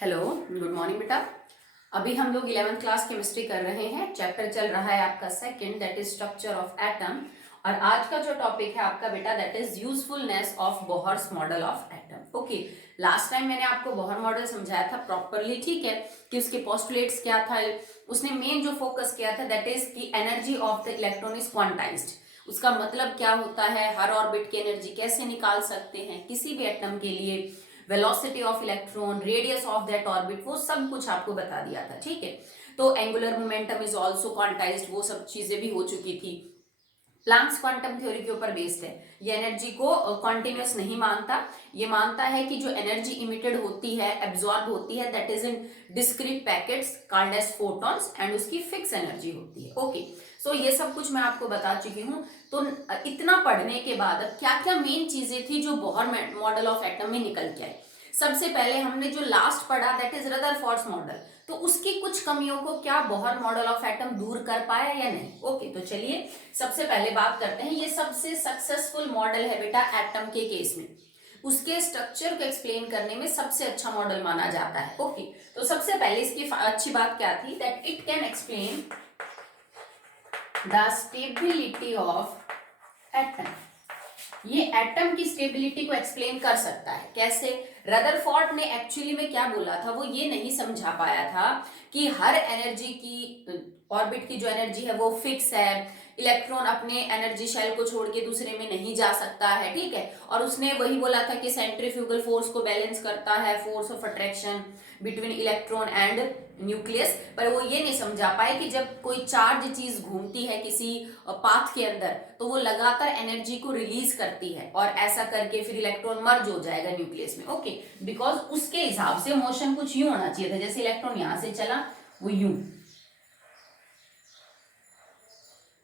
Hello, good morning बेटा। अभी हम लोग 11th क्लास केमिस्ट्री कर रहे हैं। चैप्टर चल रहा है आपका second, that is structure of atom. और आज का जो टॉपिक है आपका बेटा, that is usefulness of Bohr's model of atom. Okay, last time मैंने आपको बोहर मॉडल समझाया था प्रॉपरली, ठीक है, कि उसके पोस्टुलेट्स क्या था। उसने मेन जो फोकस किया था दैट इज की energy of the electron is quantized. उसका मतलब क्या होता है, हर ऑर्बिट की एनर्जी कैसे निकाल सकते हैं किसी भी एटम के लिए, velocity of electron, radius of that orbit, वो सब कुछ आपको बता दिया था, ठीक है। तो angular momentum is also quantized, वो सब चीजें भी हो चुकी थी। प्लैंक्स क्वांटम थ्योरी के ऊपर बेस्ड है। ये एनर्जी को कॉन्टिन्यूस नहीं मानता, ये मानता है कि जो एनर्जी इमिटेड होती है, एब्जॉर्ब होती है, that is in discrete packets called as photons, and उसकी फिक्स एनर्जी होती है। ओके, सो ये सब कुछ मैं आपको बता चुकी हूँ। तो इतना पढ़ने के बाद अब क्या क्या मेन चीजें थी जो बोहर मॉडल ऑफ एटम में निकल के आई। सबसे पहले हमने जो लास्ट पढ़ा दैट इज रदरफोर्ड्स मॉडल, तो उसकी कुछ कमियों को क्या बोहर मॉडल ऑफ एटम दूर कर पाया या नहीं। ओके, तो चलिए सबसे पहले बात करते हैं। ये सबसे सक्सेसफुल मॉडल है बेटा एटम के केस में, उसके स्ट्रक्चर को एक्सप्लेन करने में सबसे अच्छा मॉडल माना जाता है। ओके, तो सबसे पहले इसकी अच्छी बात क्या थी, that it can explain the stability of atom. ये एटम की स्टेबिलिटी को एक्सप्लेन कर सकता है। कैसे? रदरफोर्ड ने एक्चुअली में क्या बोला था, वो ये नहीं समझा पाया था कि हर एनर्जी की ऑर्बिट की जो एनर्जी है वो फिक्स है, इलेक्ट्रॉन अपने एनर्जी शेल को छोड़ के दूसरे में नहीं जा सकता है, ठीक है। और उसने वही बोला था कि सेंट्रीफ्यूगल फोर्स को बैलेंस करता है force of attraction between electron and nucleus. पर वो ये नहीं समझा पाए कि जब कोई चार्ज चीज घूमती है किसी पाथ के अंदर तो वो लगातार एनर्जी को रिलीज करती है, और ऐसा करके फिर इलेक्ट्रॉन मर्ज हो जाएगा न्यूक्लियस में। ओके, बिकॉज उसके हिसाब से मोशन कुछ यूं होना चाहिए था, जैसे इलेक्ट्रॉन यहां से चला वो यूं,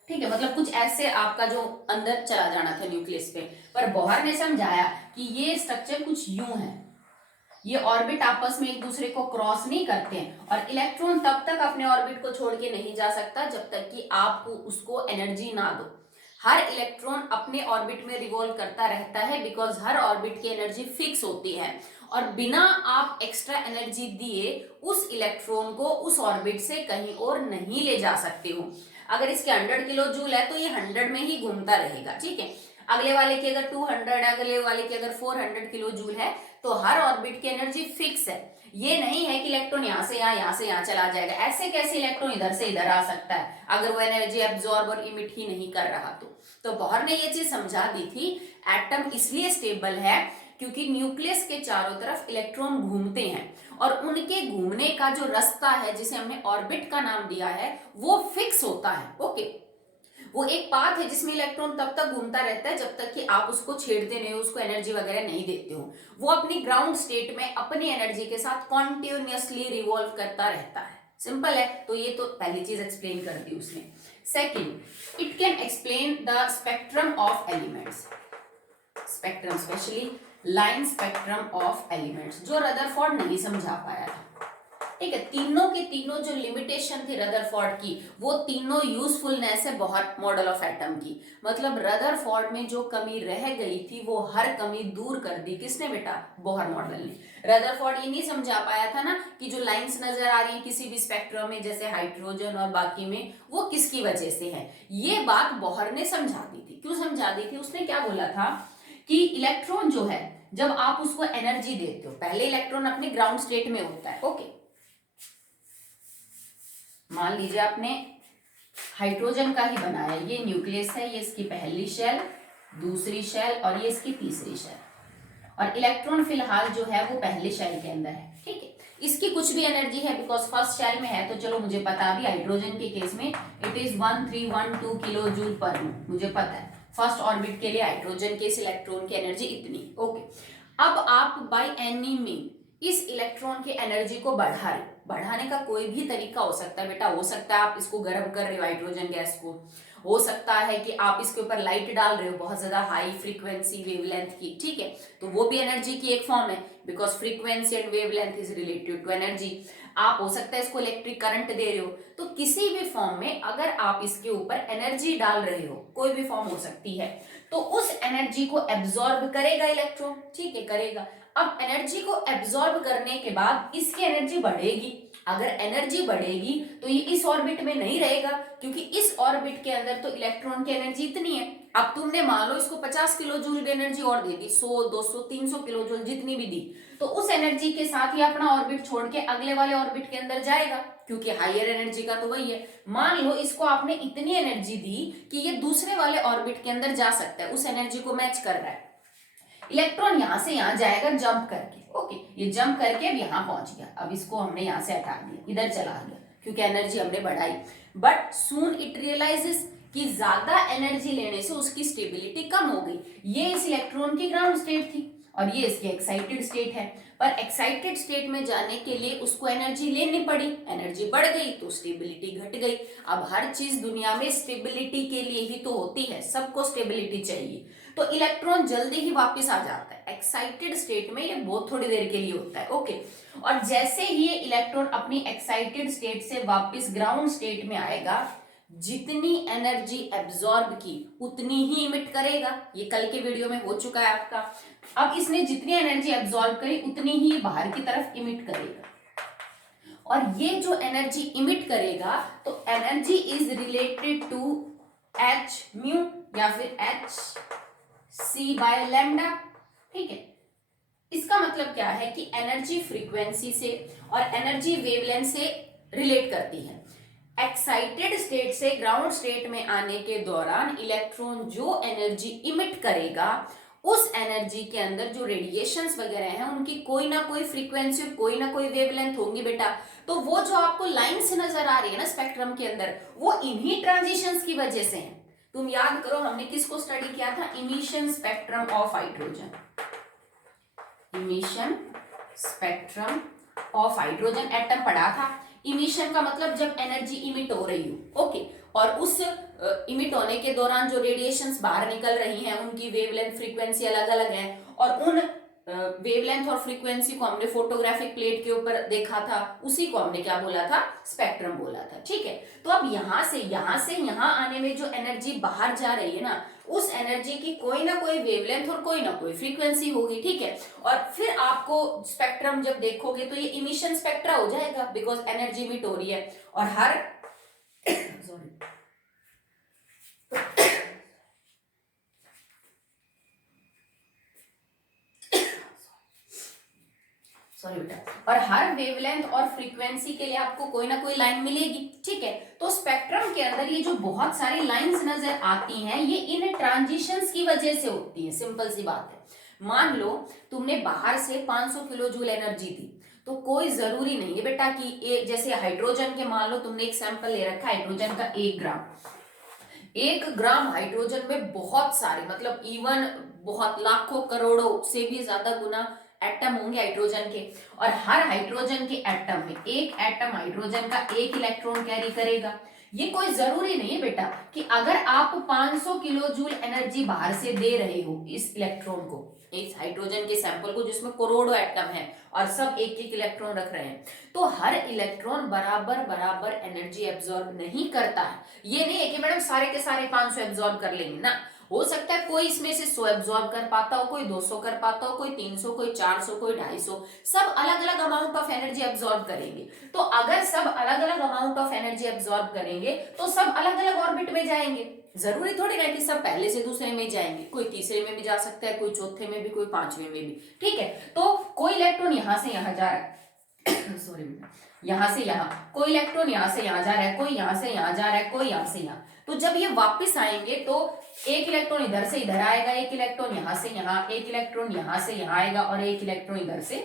ठीक है, मतलब कुछ ऐसे आपका जो अंदर चला जाना था न्यूक्लियस पे। पर बोहर ने समझाया कि ये स्ट्रक्चर कुछ यूं है, ये ऑर्बिट आपस में एक दूसरे को क्रॉस नहीं करते हैं, और इलेक्ट्रॉन तब तक अपने ऑर्बिट को छोड़ के नहीं जा सकता जब तक कि आप उसको एनर्जी ना दो। हर इलेक्ट्रॉन अपने ऑर्बिट में रिवॉल्व करता रहता है, बिकॉज हर ऑर्बिट की एनर्जी फिक्स होती है, और बिना आप एक्स्ट्रा एनर्जी दिए उस इलेक्ट्रॉन को उस ऑर्बिट से कहीं और नहीं ले जा सकते हो। अगर इसके 100 किलो जूल है तो ये 100 में ही घूमता रहेगा, ठीक है। अगले वाले की अगर 200, अगले वाले की अगर 400 किलो जूल है, तो हर ऑर्बिट की एनर्जी फिक्स है। ये नहीं है कि इलेक्ट्रॉन यहां से यहां से यहां चला जाएगा। ऐसे कैसे इलेक्ट्रॉन इधर से इधर आ सकता है अगर वो एनर्जी एब्जॉर्ब और इमिट ही नहीं कर रहा। तो बोहर ने ये चीज समझा दी थी, एटम इसलिए स्टेबल है क्योंकि न्यूक्लियस के चारों तरफ इलेक्ट्रॉन घूमते हैं, और उनके घूमने का जो रास्ता है जिसे हमने ऑर्बिट का नाम दिया है वो फिक्स होता है। ओके, वो एक पाथ है जिसमें इलेक्ट्रॉन तब तक घूमता रहता है जब तक कि आप उसको छेड़ते नहीं हो, उसको एनर्जी वगैरह नहीं देते हो। वो अपनी ग्राउंड स्टेट में अपनी एनर्जी के साथ कॉन्टिन्यूअसली रिवॉल्व करता रहता है। सिंपल है। तो ये तो पहली चीज एक्सप्लेन कर दी उसने। Second, it can explain the spectrum of elements. Spectrum specially line spectrum of elements, जो रदरफोर्ड नहीं समझा पाया था, ठीक है। तीनों के तीनों जो लिमिटेशन थी रदरफोर्ड की, वो तीनों यूजफुलनेस है बोहर मॉडल ऑफ एटम की। मतलब रदरफोर्ड में जो कमी रह गई थी वो हर कमी दूर कर दी किसने बेटा, बोहर मॉडल ने। रदरफोर्ड ये नहीं समझा पाया था ना कि जो लाइंस नजर आ रही है किसी भी स्पेक्ट्रम में, जैसे हाइड्रोजन और बाकी में, वो किसकी वजह से है। ये बात बोहर ने समझा दी थी। क्यों समझा दी थी? उसने क्या बोला था कि इलेक्ट्रॉन जो है जब आप उसको एनर्जी देते हो, पहले इलेक्ट्रॉन अपने ग्राउंड स्टेट में होता है। ओके, मान लीजिए आपने हाइड्रोजन का ही बनाया, ये न्यूक्लियस है, ये इसकी पहली शेल, दूसरी शेल, और ये इसकी तीसरी शेल, और इलेक्ट्रॉन फिलहाल जो है वो पहले शेल के अंदर है, ठीक है। इसकी कुछ भी एनर्जी है बिकॉज फर्स्ट शेल में है, तो चलो मुझे पता, अभी हाइड्रोजन के केस में it is 1312 kilo joule per मोल, मुझे पता है फर्स्ट ऑर्बिट के लिए हाइड्रोजन के इस इलेक्ट्रॉन की एनर्जी इतनी। ओके, अब आप बाय एनी मीन इस इलेक्ट्रॉन की एनर्जी को बढ़ा रहे। बढ़ाने का कोई भी तरीका हो सकता है बेटा। हो सकता है आप इसको गर्म कर रहे हो हाइड्रोजन गैस को, हो सकता है कि आप इसके ऊपर लाइट डाल रहे हो बहुत ज्यादा हाई फ्रीक्वेंसी वेवलेंथ की, ठीक है, तो वो भी एनर्जी की एक फॉर्म है, because frequency and wavelength is related to energy. आप हो सकता है इसको इलेक्ट्रिक करंट दे रहे हो, तो किसी भी फॉर्म में अगर आप इसके ऊपर एनर्जी डाल रहे हो, कोई भी फॉर्म हो सकती है, तो उस एनर्जी को एब्जॉर्ब करेगा इलेक्ट्रॉन, ठीक है, करेगा। अब एनर्जी को एब्जॉर्ब करने के बाद इसकी एनर्जी बढ़ेगी। अगर एनर्जी बढ़ेगी तो ये इस ऑर्बिट में नहीं रहेगा, क्योंकि इस ऑर्बिट के अंदर तो इलेक्ट्रॉन की एनर्जी इतनी है। अब तुमने मान लो इसको 50 किलो जूल भी एनर्जी और दे दी, 100, 200, 300 किलो जूल जितनी भी दी, तो उस एनर्जी के साथ ये अपना ऑर्बिट छोड़ के अगले वाले ऑर्बिट के अंदर जाएगा, क्योंकि हायर एनर्जी का तो वही है। मान लो इसको आपने इतनी एनर्जी दी कि ये दूसरे वाले ऑर्बिट के अंदर जा सकता है, उस एनर्जी को मैच कर रहा है। इलेक्ट्रॉन यहां से यहां जाएगा जंप करके, ओके, ये जंप करके अब यहां पहुंच गया। अब इसको हमने यहां से हटा दिया, इधर चला गया, क्योंकि एनर्जी हमने बढ़ाई। बट सून इट रियलाइजेस कि ज्यादा एनर्जी लेने से उसकी स्टेबिलिटी कम हो गई। ये इस इलेक्ट्रॉन की ग्राउंड स्टेट थी और ये इसकी एक्साइटेड स्टेट है, पर एक्साइटेड स्टेट में जाने के लिए उसको एनर्जी लेनी पड़ी, एनर्जी बढ़ गई तो स्टेबिलिटी घट गई। अब हर चीज दुनिया में स्टेबिलिटी के लिए ही तो होती है, सबको स्टेबिलिटी चाहिए, तो इलेक्ट्रॉन जल्दी ही वापस आ जाता है एक्साइटेड स्टेट में। ये बहुत थोड़ी देर के लिए होता है, ओके। और जैसे ही ये इलेक्ट्रॉन अपनी एक्साइटेड स्टेट से वापस ग्राउंड स्टेट में आएगा, जितनी एनर्जी एब्जॉर्ब की उतनी ही इमिट करेगा। ये कल के वीडियो में हो चुका है आपका। अब इसने जितनी एनर्जी एब्जॉर्ब करी उतनी ही बाहर की तरफ इमिट करेगा। और ये जो एनर्जी इमिट करेगा, तो energy is related to H mu या फिर एच सी बाय लैम्डा, ठीक है। इसका मतलब क्या है कि एनर्जी फ्रीक्वेंसी से और एनर्जी वेवलेंथ से रिलेट करती है। एक्साइटेड स्टेट से ग्राउंड स्टेट में आने के दौरान इलेक्ट्रॉन जो एनर्जी इमिट करेगा, उस एनर्जी के अंदर जो रेडिएशंस वगैरह हैं उनकी कोई ना कोई फ्रीक्वेंसी और कोई ना कोई वेवलेंथ होंगी बेटा। तो वो जो आपको लाइंस नजर आ रही है ना स्पेक्ट्रम के अंदर, वो इन्हीं ट्रांजिशंस की वजह से है। तुम याद करो हमने किसको स्टडी किया था, emission spectrum of hydrogen, emission spectrum of hydrogen atom पढ़ा था। इमिशन का मतलब जब एनर्जी इमिट हो रही हो, ओके, और उस इमिट होने के दौरान जो रेडिएशंस बाहर निकल रही हैं उनकी वेवलेंथ फ्रीक्वेंसी अलग अलग है, और उन वेवलेंथ और फ्रीक्वेंसी को हमने फोटोग्राफिक प्लेट के ऊपर देखा था, उसी को हमने क्या बोला था, स्पेक्ट्रम बोला था, ठीक है। तो अब यहां से यहां आने में जो एनर्जी बाहर जा रही है ना, उस एनर्जी की कोई ना कोई वेवलेंथ और कोई ना कोई फ्रीक्वेंसी होगी, ठीक है। और फिर आपको स्पेक्ट्रम जब देखोगे तो ये इमिशन स्पेक्ट्रा हो जाएगा, बिकॉज एनर्जी इमिट हो रही है। और हर सॉरी बेटा, और हर वेवलेंथ और फ्रीक्वेंसी के लिए आपको कोई ना कोई लाइन मिलेगी, ठीक है। तो स्पेक्ट्रम के अंदर ये जो बहुत सारी लाइंस नजर आती हैं, ये इन ट्रांजिशंस की वजह से होती है। सिंपल सी बात है। मान लो तुमने बाहर से 500 किलो जूल एनर्जी दी, तो कोई जरूरी नहीं है बेटा कि एक जैसे हाइड्रोजन के, मान लो तुमने एक सैंपल ले रखा है हाइड्रोजन का 1 ग्राम, 1 ग्राम हाइड्रोजन में बहुत सारे, मतलब इवन बहुत लाखों करोड़ों से भी ज्यादा गुना एटम होंगे हाइड्रोजन के। और हर हाइड्रोजन के एटम में एक एटम हाइड्रोजन का 1 इलेक्ट्रॉन कैरी करेगा। ये कोई जरूरी नहीं है बेटा कि अगर आप 500 किलो जूल एनर्जी बाहर से दे रहे हो इस इलेक्ट्रॉन को, इस हाइड्रोजन के सैंपल को जिसमें करोड़ों एटम है और सब एक एक इलेक्ट्रॉन रख रहे हैं, तो हर इलेक्ट्रॉन बराबर एनर्जी एब्जॉर्ब नहीं करता है। ये नहीं है कि मैडम सारे के सारे 500 एब्जॉर्ब कर लेंगे ना, हो सकता है कोई इसमें से 100 एब्जॉर्ब कर पाता हो, कोई 200 कर पाता हो, कोई 300, कोई 400, कोई 250, सब अलग अलग अमाउंट ऑफ एनर्जी एब्जॉर्ब करेंगे। तो अगर सब अलग अलग अमाउंट ऑफ एनर्जी एब्जॉर्ब करेंगे तो सब अलग अलग ऑर्बिट में जाएंगे। जरूरी थोड़ी ना कि सब पहले से दूसरे में जाएंगे, कोई तीसरे में भी जा सकता है, कोई चौथे में भी, कोई 5वें में भी, ठीक है। तो कोई इलेक्ट्रॉन यहां से यहां जा रहा है सॉरी बेटा, यहां से यहां, कोई इलेक्ट्रॉन यहां से यहां जा रहा है, कोई यहां से यहां जा रहा है, कोई यहां से यहां। तो जब ये वापस आएंगे तो एक इलेक्ट्रॉन इधर से इधर आएगा, एक इलेक्ट्रॉन यहां से यहां, एक इलेक्ट्रॉन यहां से यहां आएगा और एक इलेक्ट्रॉन इधर से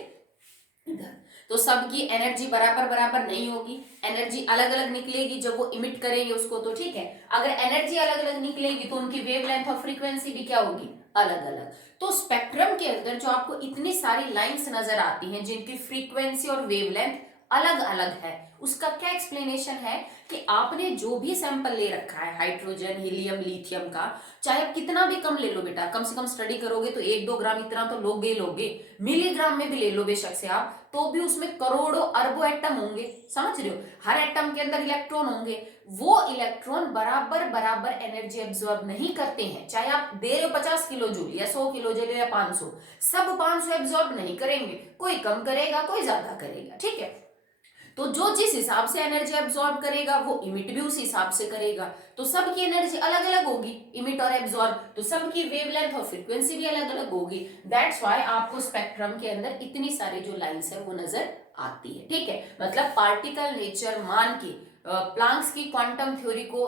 इधर। तो सबकी एनर्जी बराबर नहीं होगी, एनर्जी अलग अलग निकलेगी जब वो इमिट करेंगे उसको, तो ठीक है। अगर एनर्जी अलग अलग निकलेगी तो उनकी वेवलेंथ और फ्रीक्वेंसी भी क्या होगी, अलग अलग। तो स्पेक्ट्रम के अंदर जो आपको इतनी सारी लाइंस नजर आती हैं जिनकी फ्रीक्वेंसी और वेवलेंथ अलग अलग है, उसका क्या एक्सप्लेनेशन है कि आपने जो भी सैंपल ले रखा है हाइड्रोजन, हीलियम, लिथियम का, चाहे आप कितना भी कम ले लो बेटा, कम से कम स्टडी करोगे तो 1-2 ग्राम इतना तो लोगे, मिलीग्राम में भी ले लो बेशक से आप, तो भी उसमें करोड़ों अरबों एटम होंगे, समझ रहे हो। हर एटम के अंदर इलेक्ट्रॉन होंगे, वो इलेक्ट्रॉन बराबर बराबर एनर्जी एब्जॉर्ब नहीं करते हैं। चाहे आप दे रहे हो 50 किलो जूल या 100 किलो जूल या 500, सब 500 एब्जॉर्ब नहीं करेंगे, कोई कम करेगा कोई ज्यादा करेगा, ठीक है। तो जो जिस हिसाब से एनर्जी एब्जॉर्ब करेगा वो इमिट भी उस हिसाब से करेगा, तो सबकी एनर्जी अलग अलग होगी, इमिट और एब्जॉर्ब, तो सबकी वेवलेंथ और फ्रीक्वेंसी भी अलग अलग होगी। दैट्स व्हाई आपको स्पेक्ट्रम के अंदर इतनी सारी जो लाइंस है वो नजर आती है, ठीक है। मतलब पार्टिकल नेचर मान के प्लांक्स की क्वांटम थ्योरी को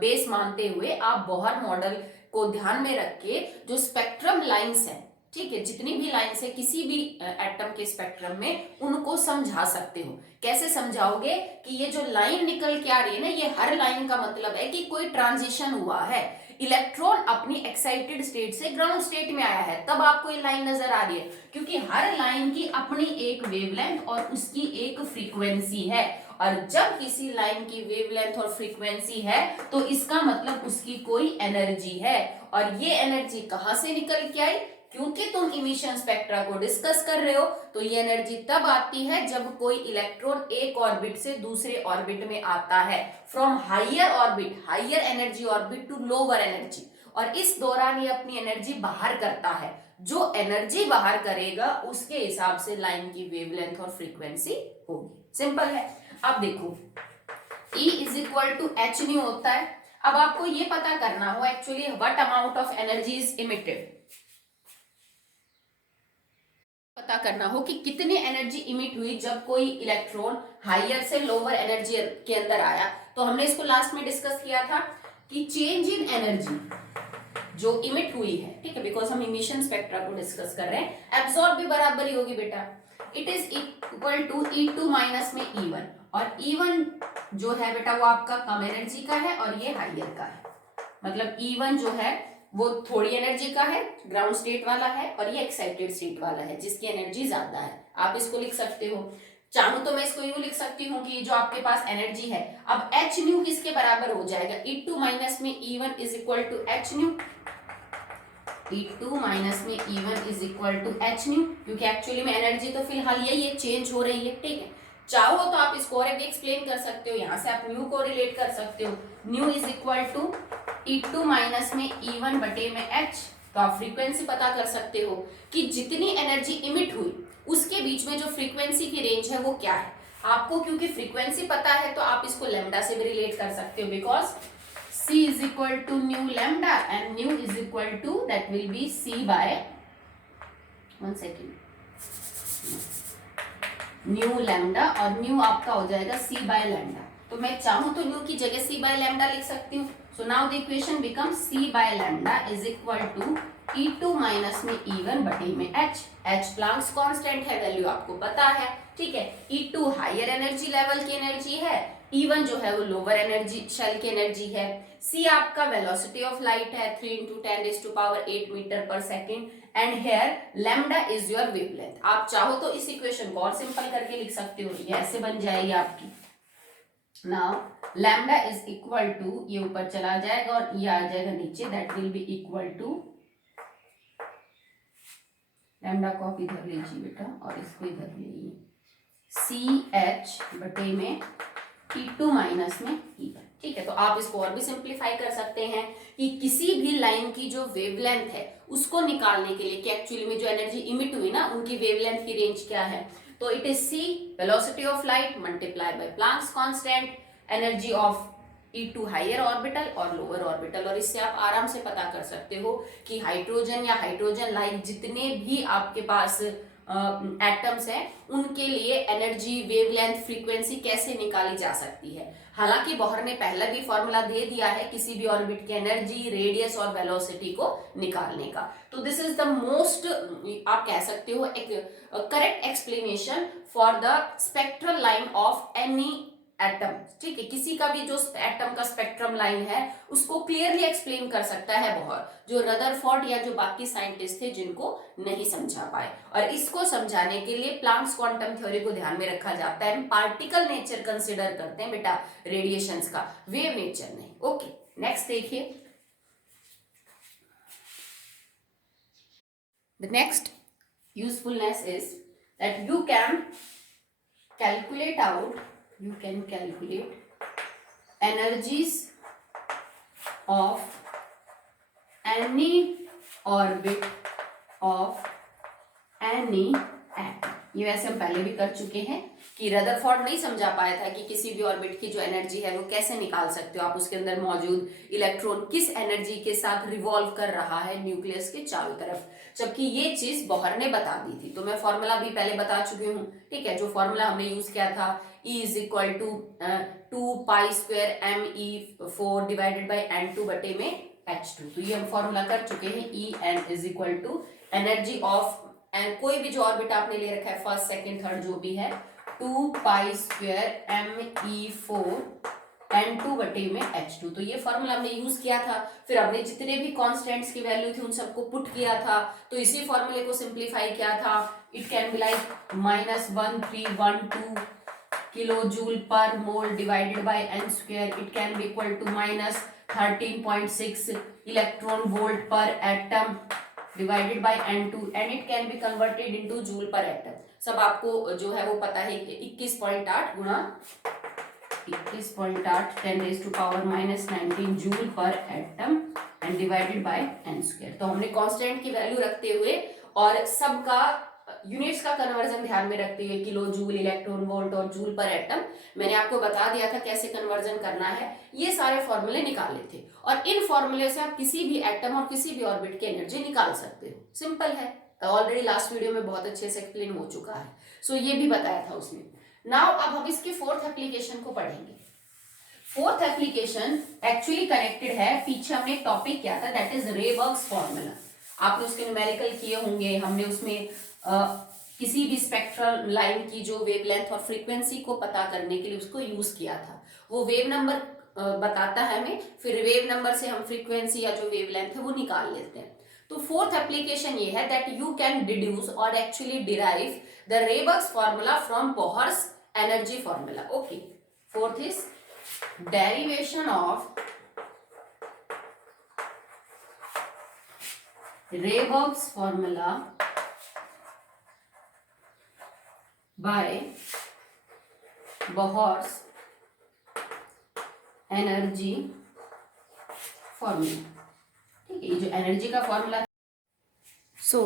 बेस मानते हुए आप बोहर मॉडल को ध्यान में रख के जो स्पेक्ट्रम लाइंस है, ठीक है, जितनी भी लाइंस है किसी भी एटम के स्पेक्ट्रम में, उनको समझा सकते हो। कैसे समझाओगे कि ये जो लाइन निकल के आ रही है ना, ये हर लाइन का मतलब है कि कोई ट्रांजिशन हुआ है, इलेक्ट्रॉन अपनी एक्साइटेड स्टेट से ग्राउंड स्टेट में आया है, तब आपको ये लाइन नजर आ रही है, क्योंकि हर लाइन की अपनी एक वेवलेंथ और उसकी एक फ्रीक्वेंसी है, और जब किसी लाइन की वेवलेंथ और फ्रीक्वेंसी है तो इसका मतलब उसकी कोई एनर्जी है, और ये एनर्जी कहां से निकल के आई, क्योंकि तुम इमिशन स्पेक्ट्रा को डिस्कस कर रहे हो, तो ये एनर्जी तब आती है जब कोई इलेक्ट्रॉन एक ऑर्बिट से दूसरे ऑर्बिट में आता है, from higher orbit, higher energy orbit to lower energy, और इस दौरान ये अपनी एनर्जी बाहर करता है। जो एनर्जी बाहर करेगा उसके हिसाब से लाइन की वेवलेंथ और फ्रीक्वेंसी होगी, सिंपल है। अब देखो E is equal to H nu होता है। अब आपको ये पता करना हो actually what amount of energy is emitted, पता करना हो कि कितनी एनर्जी इमिट हुई जब कोई इलेक्ट्रॉन हायर से लोअर एनर्जी के अंदर आया, तो हमने इसको लास्ट में डिस्कस किया था कि चेंज इन एनर्जी जो इमिट हुई है, ठीक है, बिकॉज हम इमिशन स्पेक्ट्रा को डिस्कस कर रहे हैं, एब्सॉर्ब भी बराबर ही होगी बेटा, it is equal to E2 minus में E1, और E1 जो है बेटा वो आपका कम एनर्जी का है और ये हायर का है, मतलब E1 जो है वो थोड़ी एनर्जी का है, ग्राउंड स्टेट वाला है, और ये एक्साइटेड स्टेट वाला है जिसकी एनर्जी ज्यादा है। आप इसको लिख सकते हो, चाहूं तो मैं इसको यूं लिख सकती हूँ कि जो आपके पास एनर्जी है, अब एच न्यू किसके बराबर हो जाएगा, E2 माइनस में E1 is equal to H nu, E2 minus में E1 is equal to H nu, क्योंकि एक्चुअली में एनर्जी तो फिलहाल यही है, चेंज हो रही है, ठीक है। चाहो तो आप इसको और भी एक्सप्लेन कर सकते हो, यहां से आप न्यू को रिलेट कर सकते हो, nu is equal to E2 minus में E1 बटे में H, तो आप फ्रीक्वेंसी पता कर सकते हो कि जितनी एनर्जी इमिट हुई उसके बीच में जो फ्रीक्वेंसी की रेंज है वो क्या है। आपको क्योंकि फ्रीक्वेंसी पता है तो आप इसको लैम्डा से भी रिलेट कर सकते हो, because C is equal to nu lambda and nu is equal to that will be C by 1 second, nu lambda, और न्यू आपका हो जाएगा C बाय लैम्डा, तो मैं चाहूं तो न्यू की जगह C बाय लैम्डा लिख सकती हूँ। So now the equation becomes C by lambda is equal to E2 minus में E1 बटे में H, H प्लांक्स कांस्टेंट है, वैल्यू आपको पता है, ठीक है। E2 हायर एनर्जी लेवल की एनर्जी है, E1 जो है वो लोअर एनर्जी शेल की एनर्जी है, C आपका वेलोसिटी ऑफ लाइट है 3 × 10⁸ metre per second, and here lambda is your wavelength. आप चाहो तो इस इक्वेशन को और सिंपल करके लिख सकते हो, ये ऐसे बन जाएगी आपकी, now lambda is equal to, ये ऊपर चला जाएगा और ये आ जाएगा नीचे, that will be equal to, lambda को आप इधर लीजिए बेटा और इसको इधर लीजिए, CH बटे में E2 माइनस में E1, ठीक है। तो आप इसको और भी सिंप्लीफाई कर सकते हैं कि किसी भी लाइन की जो वेवलेंथ है उसको निकालने के लिए कि एक्चुअली में जो एनर्जी इमिट हुई ना उनकी वेवलेंथ की रेंज क्या है, तो it is C velocity of light multiply by Planck's constant, energy of E2 higher orbital और लोअर ऑर्बिटल, और इससे आप आराम से पता कर सकते हो कि हाइड्रोजन या हाइड्रोजन लाइक जितने भी आपके पास एटम्स हैं उनके लिए एनर्जी, वेवलेंथ, फ्रीक्वेंसी कैसे निकाली जा सकती है। हालांकि बोहर ने पहले भी फॉर्मूला दे दिया है किसी भी ऑर्बिट की एनर्जी, रेडियस और वेलोसिटी को निकालने का, तो दिस इज द मोस्ट, आप कह सकते हो एक correct explanation for the spectral line of any atom, ठीक है, किसी का भी जो एटम का स्पेक्ट्रम लाइन है उसको क्लियरली एक्सप्लेन कर सकता है बोहर, जो रदरफोर्ड या जो बाकी साइंटिस्ट थे जिनको नहीं समझा पाए। और इसको समझाने के लिए प्लांक्स क्वांटम थ्योरी को ध्यान में रखा जाता है। पार्टिकल नेचर कंसिडर करते हैं बेटा रेडिएशंस का, वेव नेचर नहीं। ओके, नेक्स्ट देखिए, the next usefulness is that you can calculate energies of any orbit of any atom। ये वैसे हम पहले भी कर चुके हैं कि रदरफोर्ड नहीं समझा पाया था कि किसी भी ऑर्बिट की जो एनर्जी है वो कैसे निकाल सकते हो आप, उसके अंदर मौजूद इलेक्ट्रॉन किस एनर्जी के साथ रिवॉल्व कर रहा है न्यूक्लियस के चारों तरफ, जबकि ये चीज बोहर ने बता दी थी। तो मैं फॉर्मूला भी पहले बता चुकी हूँ, ठीक है। जो फॉर्मूला हमने यूज किया था E is equal to 2π² me4 divided by n2 बटे में h2। तो ये हम फॉर्मूला कर चुके हैं। En is equal to energy of and कोई भी जो ऑर्बिट आपने ले रखा है फर्स्ट सेकंड थर्ड जो भी है 2π² me4 n2 बटे में h2। तो ये फॉर्मूला हमने यूज किया था। फिर हमने जितने भी कांस्टेंट्स की वैल्यू थी उन सबको पुट किया था, तो इसी फॉर्मूले को सिंप्लीफाई किया था। It can be like -1312 kilo joule per mole divided by n²। It can be equal to -13.6 electron volt per atom divided by n2 and it can be converted into joule per atom. सब आपको जो है वो पता है। 21.8 गुणा 21.8 10⁻⁻19 joule per atom and divided by n²। तो हमने कांस्टेंट की वैल्यू रखते हुए और सबका यूनिट्स का कन्वर्जन ध्यान में रखते हुए किलो जूल इलेक्ट्रॉन वोल्ट और जूल पर एटम मैंने आपको बता दिया था कैसे कन्वर्जन करना है। ये सारे फॉर्मूले निकाले थे और इन फॉर्मूले से आप किसी भी एटम और किसी भी ऑर्बिट की एनर्जी निकाल सकते हो। सिंपल है, ऑलरेडी लास्ट वीडियो में बहुत अच्छे से एक्सप्लेन हो चुका है। सो ये भी बताया था उसमें। नाउ अब हम इसके फोर्थ एप्लीकेशन को पढ़ेंगे। फोर्थ एप्लीकेशन एक्चुअली कनेक्टेड है, पीछे हमने एक टॉपिक किया था दैट इज रेबर्ग्स फॉर्मूला। आपने उसके न्यूमेरिकल किए होंगे। हमने उसमें किसी भी स्पेक्ट्रल लाइन की जो वेवलेंथ और फ्रीक्वेंसी को पता करने के लिए उसको यूज किया था। वो वेव नंबर बताता है हमें, फिर वेव नंबर से हम फ्रीक्वेंसी या जो वेवलेंथ है वो निकाल लेते हैं। तो फोर्थ एप्लीकेशन ये है that you can deduce or actually derive the Rydberg's formula from Bohr's energy formula. Okay, fourth is derivation of Rydberg's formula by Bohr's energy formula. ठीक है, ये जो एनर्जी का फॉर्मूला है। So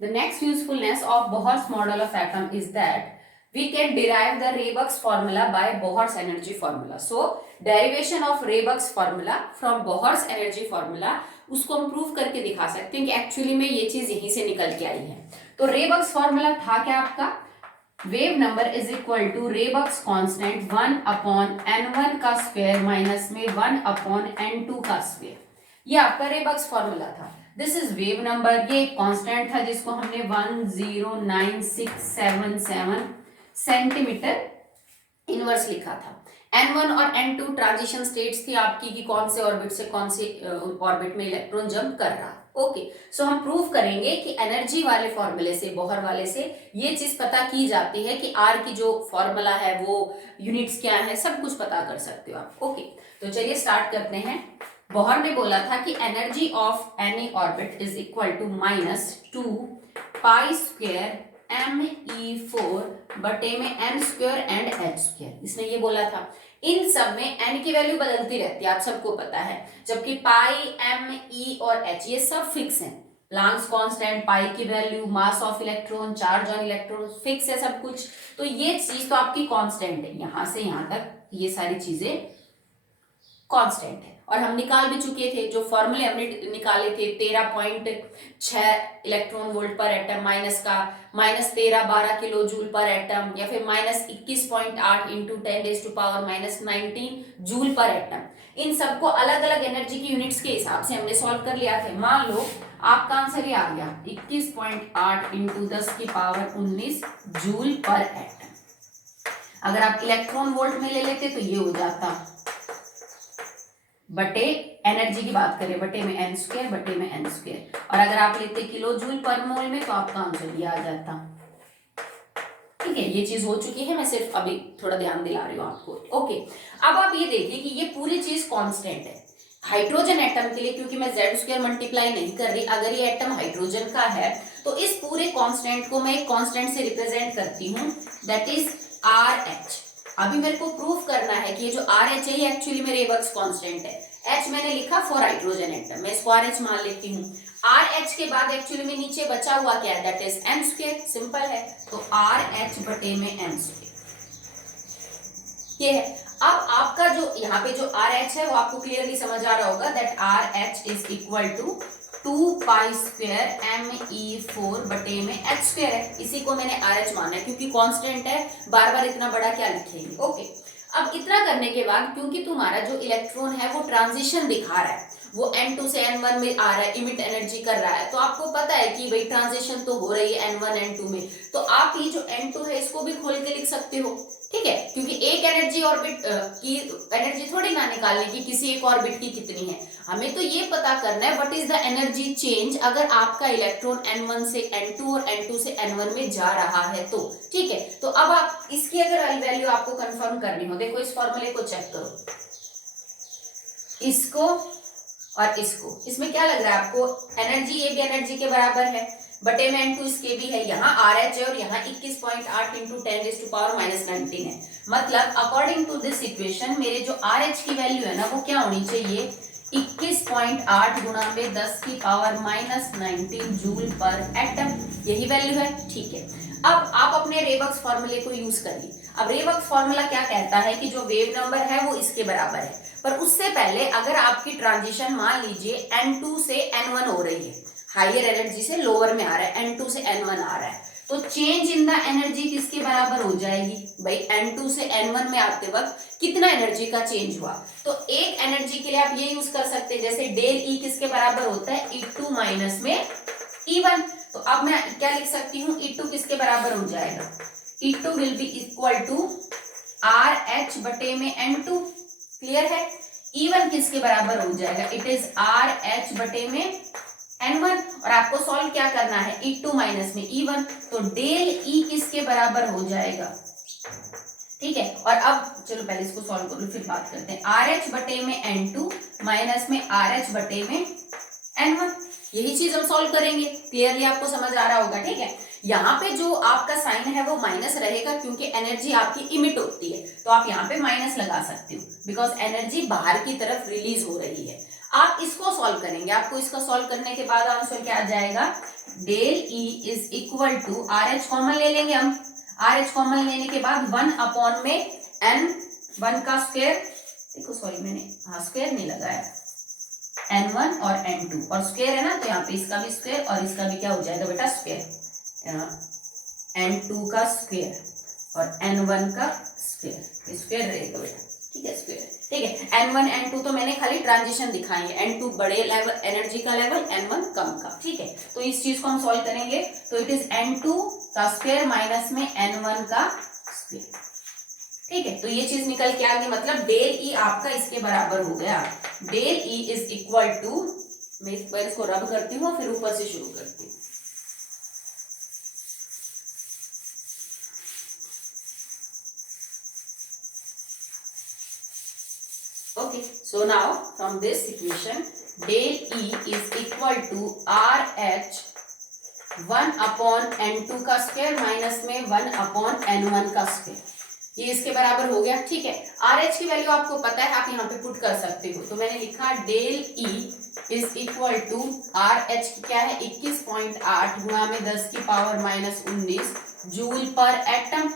the next usefulness of Bohr's model of atom is that we can derive the Reberg's formula by Bohr's energy formula. So derivation of Reberg's formula from Bohr's energy formula उसको हम prove करके दिखा सकते हैं कि actually में ये चीज यहीं से निकल के आई है। तो Reberg's फॉर्मूला था क्या आपका, wave number is equal to Rydberg's constant 1/n1 का स्क्वायर माइनस में 1/n2 का स्क्वायर। ये आपका रेबर्ग्स फॉर्मूला था। This is wave number. ये कांस्टेंट था जिसको हमने 109,677 सेंटीमीटर इनवर्स लिखा था। n1 और n2 ट्रांजिशन स्टेट्स थी आपकी कि कौन से ऑर्बिट से कौन से ऑर्बिट में इलेक्ट्रॉन जंप कर रहा। ओके, सो हम प्रूव करेंगे कि एनर्जी वाले फॉर्मूले से, बोहर वाले से ये चीज पता की जाती है कि आर की जो फॉर्मूला है वो यूनिट्स क्या है, सब कुछ पता कर सकते हो आप। ओके, तो चलिए स्टार्ट करते हैं। बोहर ने बोला था कि energy of any orbit is equal to -2π² me4 बटे में n² एंड h²। इसने ये बोला था। इन सब में n की वैल्यू बदलती रहती है, आप सबको पता है, जबकि पाई, m, e और h ये सब फिक्स हैं। प्लांक्स कांस्टेंट, पाई की value, mass of electron, charge on electron, fix है सब कुछ। तो ये चीज तो आपकी कांस्टेंट है, यहां से यहां तक ये सारी चीजें कांस्टेंट है। और हम निकाल भी चुके थे, जो फॉर्मूले हमने निकाले थे 13.6 electron volt per atom minus का -13-12 किलो जूल पर एटम, या फिर -21.8 इंटू 10⁻⁻19 जूल पर एटम। इन सबको अलग अलग एनर्जी की यूनिट्स के हिसाब से हमने सॉल्व कर लिया था। मान लो आपका आंसर ये आ गया 21.8 इंटू 10⁻19 जूल पर एटम। अगर आप इलेक्ट्रॉन वोल्ट में ले लेते तो ये हो जाता, बटे एनर्जी की बात करें बटे में n स्क्वायर बटे में n स्क्वायर, और अगर आप लेते किलो जूल पर मोल में तो आपका आंसर ये आ जाता। ठीक है, ये चीज हो चुकी है, मैं सिर्फ अभी थोड़ा ध्यान दिला रही हूँ आपको। ओके, अब आप ये देखिए कि ये पूरी चीज कांस्टेंट है हाइड्रोजन एटम के लिए, क्योंकि मैं z स्क्वायर मल्टीप्लाई नहीं कर रही। अगर ये एटम हाइड्रोजन का है तो इस पूरे कांस्टेंट को मैं एक कांस्टेंट से रिप्रेजेंट करती हूँ, दैट इज RH। अभी मेरे को प्रूफ करना है कि ये जो RH है ये एक्चुअली मेरे रेबक्स कांस्टेंट है। H मैंने लिखा फॉर हाइड्रोजन एटम, मैं इसको RH मान लेती हूँ। RH के बाद एक्चुअली में नीचे बचा हुआ क्या है, that is m square, simple है। तो RH बटे में m स्क्वायर ये है। अब आपका जो यहाँ पे जो RH है वो आपको क्लियरली समझ आ रहा होगा, that RH is equal to 2 pi square me4 बटे में h स्क्वायर है। इसी को मैंने RH माना है क्योंकि कांस्टेंट है, बार बार इतना बड़ा क्या लिखेंगे। ओके, अब इतना करने के बाद क्योंकि तुम्हारा जो इलेक्ट्रॉन है वो ट्रांजिशन दिखा रहा है, वो n2 से n1 में आ रहा है, इमिट एनर्जी कर रहा है, तो आपको पता है कि भाई ट्रांजिशन तो हो रही है n1 n2 में, तो आप ये जो n2 है इसको भी खोल के लिख सकते हो। ठीक है, क्योंकि एक एनर्जी ऑर्बिट की एनर्जी थोड़ी ना निकालने की किसी एक ऑर्बिट की कितनी है, हमें तो ये पता करना है what is the energy change अगर आपका इलेक्ट्रॉन n1 से n2 और n2 से n1 में जा रहा है तो। ठीक है, तो अब आप इसकी अगर वैल्यू आपको कंफर्म करनी हो, देखो इस फॉर्मूले को चेक करो, इसको और इसको, इसमें क्या लग रहा है आपको, एनर्जी ये भी एनर्जी के बराबर है, बटे में n2 इसके भी है, यहाँ RH है और यहाँ 21.8 इंटू 10⁻⁻19 है। मतलब अकॉर्डिंग टू दिस इक्वेशन मेरे जो RH की वैल्यू है ना वो क्या होनी चाहिए, 21.8 गुणा में 10⁻⁻19 जूल पर एटम, यही वैल्यू है। ठीक है, अब आप अपने रेबक्स फॉर्मूले को यूज करिए। अब रेबक्स फॉर्मूला क्या कहता है कि जो वेव नंबर है वो इसके बराबर है, पर उससे पहले अगर आपकी ट्रांजिशन मान लीजिए n2 से n1 हो रही है, हायर एनर्जी से लोअर में आ रहा है, n2 से n1 आ रहा है, तो चेंज इन द एनर्जी किसके बराबर हो जाएगी भाई, n2 से n1 में आते वक्त कितना एनर्जी का चेंज हुआ। तो एक एनर्जी के लिए आप ये यूज कर सकते हैं, जैसे डेल E किसके बराबर होता है, E2 माइनस में E1। तो अब मैं क्या लिख सकती हूँ, E2 किसके बराबर हो जाएगा, E2 will be equal to RH बटे में n2, क्लियर है। E1 किसके बराबर हो जाएगा, इट इज RH बटे में n1, और आपको सॉल्व क्या करना है, E2 माइनस में E1, तो डेल E किसके बराबर हो जाएगा। ठीक है, और अब चलो पहले इसको सॉल्व कर लो फिर बात करते हैं, RH बटे में n2 माइनस में RH बटे में n1, यही चीज हम सॉल्व करेंगे। क्लियरली आपको समझ आ रहा होगा। ठीक है, यहाँ पे जो आपका साइन है वो माइनस रहेगा क्योंकि एनर्जी आपकी इमिट होती है, तो आप यहाँ पे माइनस लगा सकते हो बिकॉज एनर्जी बाहर की तरफ रिलीज हो रही है। आप इसको सॉल्व करेंगे, आपको इसको सॉल्व करने के बाद आंसर क्या आ जाएगा, del E is equal to RH common ले लेंगे हम, RH कॉमन लेने के बाद 1 में n1 का स्क्वायर, देखो सॉरी मैंने स्क्वायर नहीं लगाया, n1 और n2 और स्क्वायर है ना, तो यहाँ पे इसका भी स्क्वायर और इसका भी क्या हो जाएगा बेटा स्क्वायर, n2 का स्क्वायर और n1 का स्क्वायर, स्क्वायर रहेगा बेटा। ठीक है, स्क्वायर। ठीक है, n1 n2 तो मैंने खाली ट्रांजिशन दिखाई है, n2 बड़े लेवल एनर्जी का लेवल, n1 कम का। ठीक है, तो इस चीज को हम सॉल्व करेंगे, तो इट इज n2 का स्क्वायर माइनस में n1 का स्क्वायर। ठीक है, तो ये चीज निकल के आ गई, मतलब डेल E आपका इसके बराबर हो गया, del E is equal to, मैं इस बार इसको रब करती हूँ फिर ऊपर से शुरू करती हूँ। Okay, so now from this equation del E is equal to RH 1/n2 का स्क्वायर माइनस में 1/n1 का स्क्वायर, ये इसके बराबर हो गया। ठीक है, RH की वैल्यू आपको पता है, आप यहाँ पे पुट कर सकते हो, तो मैंने लिखा del E is equal to RH की क्या है 21.8 गुणा में 10⁻⁻19 जूल पर एटम।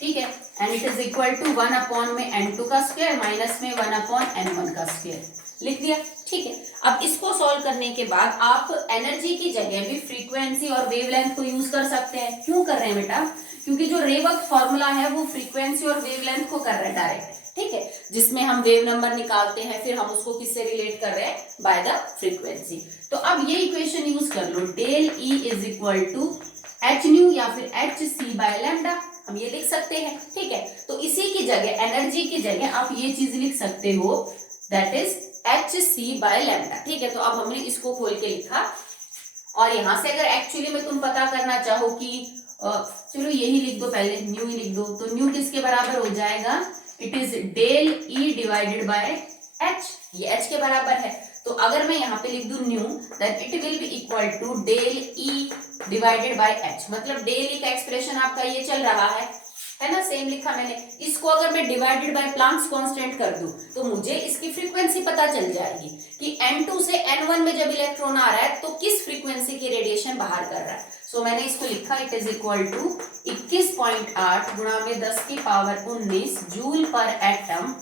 ठीक है, and it is equal to 1 में n2 का स्क्वायर माइनस में 1/n1 का स्क्वायर, लिख दिया। ठीक है, अब इसको सॉल्व करने के बाद आप एनर्जी की जगह भी फ्रीक्वेंसी और वेवलेंथ को यूज कर सकते हैं। क्यों कर रहे हैं बेटा, क्योंकि जो रेबक्स फॉर्मूला है वो फ्रीक्वेंसी और वेवलेंथ को कर रहे हैं डायरेक्ट। ठीक है, जिसमें हम वेव नंबर निकालते हैं, फिर हम उसको किससे रिलेट कर रहे हैं, बाय द फ्रीक्वेंसी। तो अब ये इक्वेशन यूज कर लो, del E is equal to h nu या फिर hc बाय लैम्डा। हम ये लिख सकते हैं, ठीक है। तो इसी की जगह, एनर्जी की जगह आप ये चीज लिख सकते हो, दैट इज hc/λ, ठीक है। तो अब हमने इसको खोल के लिखा, और यहां से अगर एक्चुअली में तुम पता करना चाहो कि चलो यही लिख दो, पहले न्यू ही लिख दो, तो न्यू किसके बराबर हो जाएगा, it is del E divided by H, ये एच के बराबर है। तो अगर मैं यहाँ पे लिख दूं nu, that it will be equal to del E divided by H, मतलब डेल ई का एक्सप्रेशन आपका ये चल रहा है ना, सेम लिखा मैंने। इसको अगर मैं डिवाइडेड बाय प्लांक्स कांस्टेंट कर दूं तो मुझे इसकी फ्रीक्वेंसी पता चल जाएगी कि n2 से n1 में जब इलेक्ट्रॉन आ रहा है तो किस फ्रीक्वेंसी की रेडिएशन बाहर कर रहा है। सो मैंने इसको लिखा, इट इज इक्वल टू 21.8 गुणा में 10⁻19 जूल पर एटम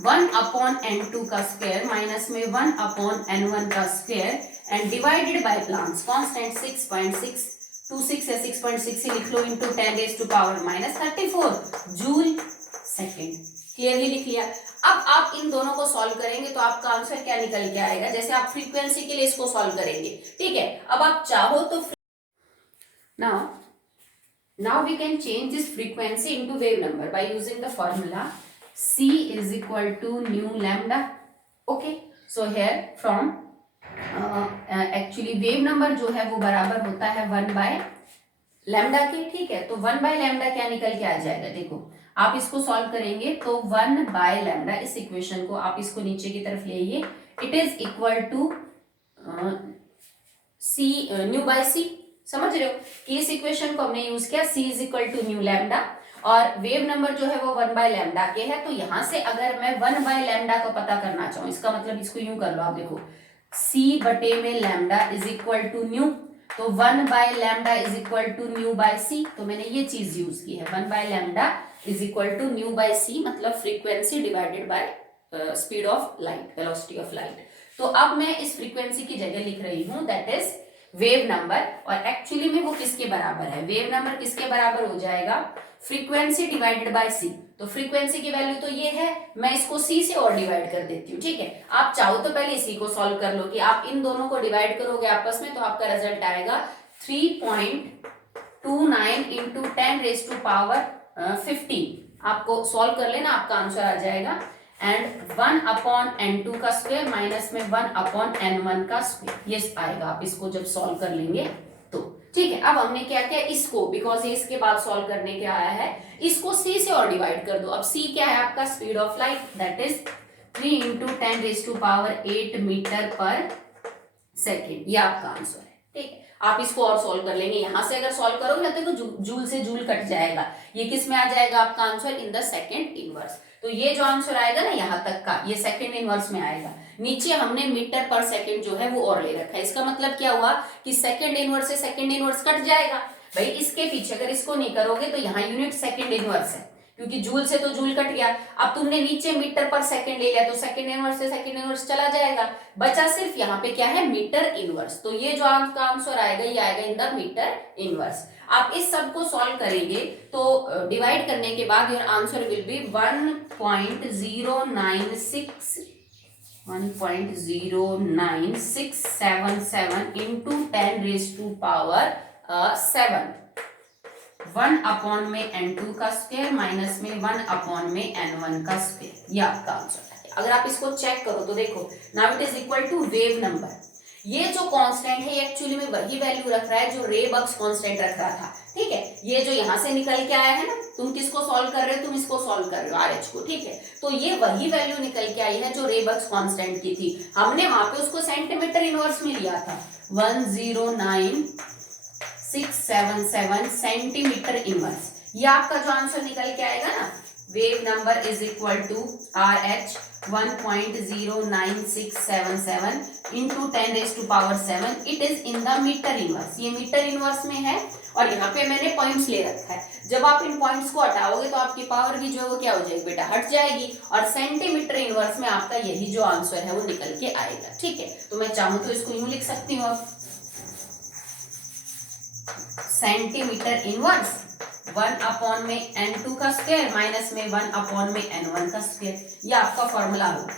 1/n2 का स्क्वायर माइनस में 1/n1 का square and divided by Planck's constant 6.626 या 6.6 ही लिख लो, इंटू 10⁻⁻34 जूल सेकेंड। क्लियरली लिख लिया। अब आप इन दोनों को सॉल्व करेंगे तो आपका आंसर क्या निकल के आएगा, जैसे आप फ्रीक्वेंसी के लिए इसको सॉल्व करेंगे, ठीक है। अब आप चाहो तो now we can change this frequency into wave number by using the formula c is equal to nu lambda. Okay, so here from actually wave number जो है वो बराबर होता है 1/λ के, ठीक है। तो 1/λ क्या निकल के आ जाएगा, देखो आप इसको सॉल्व करेंगे तो 1/λ, इस इक्वेशन को आप इसको नीचे की तरफ ले आइए, it is equal to c nu by c. समझ रहे हो कि इस इक्वेशन को हमने यूज किया, c is equal to nu lambda, और वेव नंबर जो है वो 1/λ के है। तो यहां से अगर मैं 1/λ का पता करना चाहूँ, इसका मतलब इसको यूं कर लो आप, देखो c बटे में lambda is equal to nu, तो 1/λ is equal to nu by c. तो मैंने ये चीज यूज की है, 1/λ is equal to nu by c, मतलब frequency divided by speed of light, velocity of light. तो अब मैं इस फ्रीक्वेंसी की जगह लिख रही हूं दैट इज वेव नंबर, और एक्चुअली में वो किसके बराबर है, वेव नंबर किसके बराबर हो जाएगा, फ्रीक्वेंसी डिवाइडेड बाय सी। तो फ्रीक्वेंसी की वैल्यू तो ये है, मैं इसको सी से और डिवाइड कर देती हूँ, ठीक है। आप चाहो तो पहले इसी को सॉल्व कर लो, कि आप इन दोनों को डिवाइड करोगे आपस में तो आपका रिजल्ट आएगा 3.29 इंटू 10⁻15। आपको सॉल्व कर लेना, आपका आंसर आ जाएगा, एंड 1/n2 का स्क्वायर माइनस में 1/n1 का स्क्वायर, ये आएगा। आप इसको जब सॉल्व कर लेंगे तो ठीक है। अब हमने क्या किया, इसको बिकॉज ये इसके बाद सॉल्व करने के आया है, इसको c से और डिवाइड कर दो। अब c क्या है आपका, speed of light, that is 3 into 10⁻8 metre per second, ये आपका आंसर है, ठीक है। आप इसको और सॉल्व कर लेंगे, यहां से अगर सॉल्व करोगे तो जूल से जूल कट जाएगा, ये किस में आ जाएगा आपका answer, in the second inverse. तो ये जो आंसर आएगा ना यहाँ तक का, ये सेकंड इनवर्स में आएगा। नीचे हमने मीटर पर सेकंड जो है वो और ले रखा है, इसका मतलब क्या हुआ कि सेकंड इनवर्स से सेकंड इनवर्स कट जाएगा। भाई इसके पीछे अगर इसको नहीं करोगे तो यहाँ यूनिट सेकंड इनवर्स है, क्योंकि जूल से तो जूल कट गया। अब तुमने नीचे मीटर पर सेकंड ले लिया तो सेकंड इनवर्स से सेकंड इनवर्स चला जाएगा, बचा सिर्फ यहाँ पे क्या है, मीटर इनवर्स। तो ये जो आपका आंसर आएगा ये आएगा इन द मीटर इनवर्स। आप इस सब को सॉल्व करेंगे तो डिवाइड करने के बाद your answer will be 1.09677 into 10⁻7, 1/n2 का स्क्वायर माइनस में 1/n1 का स्क्वायर, ये आपका आंसर है। अगर आप इसको चेक करो तो देखो, now it is equal to wave number. ये जो कांस्टेंट है एक्चुअली में वही वैल्यू रख रहा है जो रे बक्स कांस्टेंट रख रहा था, ठीक है। ये जो यहां से निकल के आया है ना, तुम किसको सॉल्व कर रहे हो, तुम इसको सॉल्व कर रहे हो RH को, ठीक है। तो ये वही वैल्यू निकल के आई है जो रे बक्स कांस्टेंट की थी, हमने वहां पे उसको सेंटीमीटर इनवर्स में लिया था, 109,677 सेंटीमीटर इनवर्स। ये आपका जो आंसर निकल के आएगा ना, wave number is equal to RH 1.09677 into 10⁻7, it is in the metre inverse. ये मीटर इनवर्स में है और यहाँ पे मैंने पॉइंट्स ले रखा है। जब आप इन पॉइंट्स को हटाओगे तो आपकी पावर भी जो है वो क्या हो जाएगी बेटा, हट जाएगी, और सेंटीमीटर इनवर्स में आपका यही जो आंसर है वो निकल के आएगा, ठीक है। तो मैं चाहूँ तो इसको यूं लिख सकती हूँ, अब सेंटीमीटर इनवर्स 1/n2 का स्क्वायर माइनस में 1/n1 का स्क्वायर, ये आपका फॉर्मूला होगा।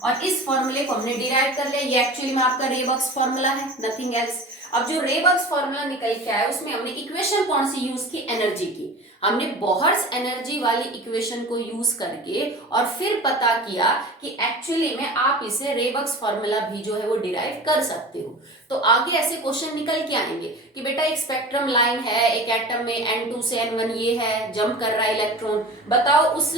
और इस फॉर्मूले को हमने डिराइव कर लिया, ये एक्चुअली में आपका रे बक्स फॉर्मूला है, नथिंग एल्स। अब जो रेबर्ग्स फॉर्मूला निकल के आया उसमें हमने इक्वेशन कौन सी यूज की, एनर्जी की। हमने बोहर्स एनर्जी वाली इक्वेशन को यूज करके और फिर पता किया कि एक्चुअली में आप इसे रेबर्ग्स फॉर्मूला भी जो है वो डिराइव कर सकते हो। तो आगे ऐसे क्वेश्चन निकल के आएंगे कि बेटा एक स्पेक्ट्रम लाइन है, एक एटम में N2 से N1 ये है, जंप कर रहा है इलेक्ट्रॉन, बताओ उस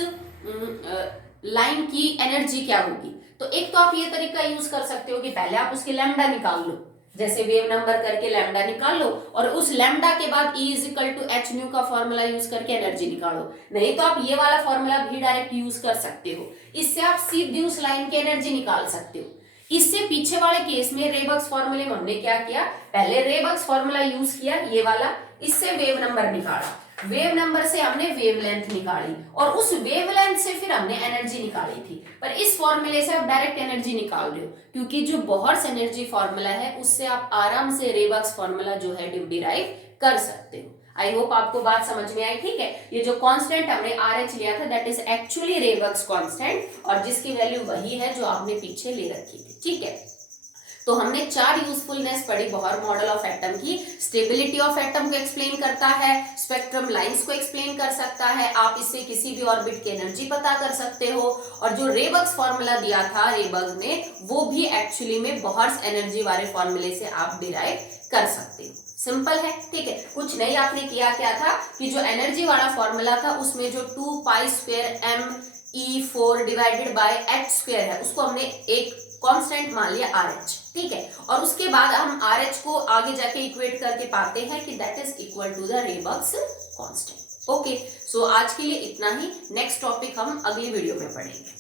लाइन की एनर्जी क्या होगी। तो एक तो आप ये तरीका यूज कर सकते हो कि पहले आप उसकी लैम्डा निकाल लो, जैसे वेव नंबर करके लैम्डा निकाल लो और उस लैम्डा के बाद E is equal to H nu का फॉर्मूला यूज करके एनर्जी निकालो। नहीं तो आप ये वाला फॉर्मूला भी डायरेक्ट यूज कर सकते हो, इससे आप सीधी उस लाइन की एनर्जी निकाल सकते हो। इससे पीछे वाले केस में रेबर्ग्स फॉर्मूले में हमने क्या किया, पहले रेबर्ग्स फॉर्मूला यूज किया ये वाला, इससे वेव नंबर निकाला, वेव नंबर से हमने वेवलेंथ निकाली और उस वेवलेंथ से फिर हमने एनर्जी निकाली थी। पर इस फॉर्मूले से आप डायरेक्ट एनर्जी निकाल रहे हो, क्योंकि जो बोहर्स एनर्जी फॉर्मूला है उससे आप आराम से रेबर्ग्स फॉर्मूला जो है डिराइव कर सकते हो। आई होप आपको बात समझ में आई। ठीक है, ये जो कांस्टेंट हमने RH लिया था दैट इज एक्चुअली रेबर्ग्स कांस्टेंट और जिसकी वैल्यू वही है जो आपने पीछे ले रखी थी। ठीक है, तो हमने 4 यूजफुलनेस पढ़ी बोहर मॉडल ऑफ एटम की। स्टेबिलिटी ऑफ एटम को एक्सप्लेन करता है, स्पेक्ट्रम लाइंस को एक्सप्लेन कर सकता है, आप इससे किसी भी ऑर्बिट की एनर्जी पता कर सकते हो, और जो रेबर्ग्स फॉर्मूला दिया था रेबर्ग ने वो भी एक्चुअली में बोहर्स एनर्जी वाले फॉर्मूले से आप डिराइव कर सकते हो। सिंपल है। ठीक है, कुछ नहीं आपने किया क्या था कि जो एनर्जी वाला फॉर्मूला था उसमें जो 2π²m⁴ डिवाइडेड बाय h² है उसको हमने एक कांस्टेंट मान लिया RH। ठीक है, और उसके बाद हम RH को आगे जाके इक्वेट करके पाते हैं कि that is equal to the Rydberg's constant. Okay, so आज के लिए इतना ही, नेक्स्ट टॉपिक हम अगली वीडियो में पढ़ेंगे।